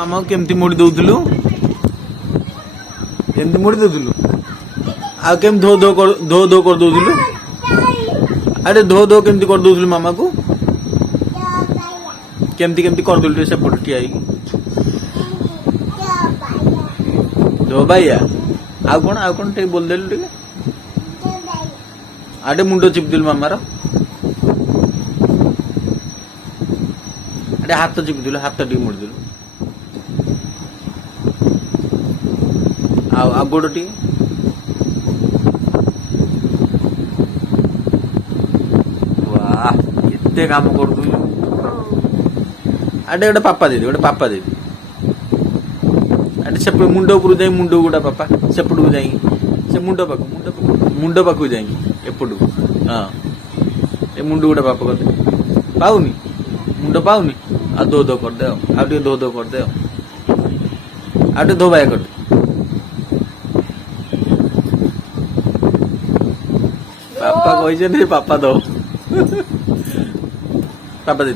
मामा केमती मुड़ी दउथलु केमती मुड़ी दउथलु आ केम धो धो कर दउथलु अरे धो धो केमती कर दउथलु मामा को केमती केमती कर दउलु सेपट ठिया धो भाईया आ कौन टे बोल देलु टे आटे मुंडो चिपदिलु मामार आटे हाथ चिपदिलु हाथ टी मुड़दिलु आ गोड़ टी वाह केते काम कर दु आटे गोटे पापा दे आटे से मुंड ऊपर जाई मुंड गोटा पापा सेपट को जाई से मुंड पाखु जाई एपटू हाँ ए मुंड गोटा पापा कर पाऊनी मुंड पाऊनी आ धो धो कर दे आ धो धो कर दे आ धो भाई कर दे पापा कही पापा दो पापा दे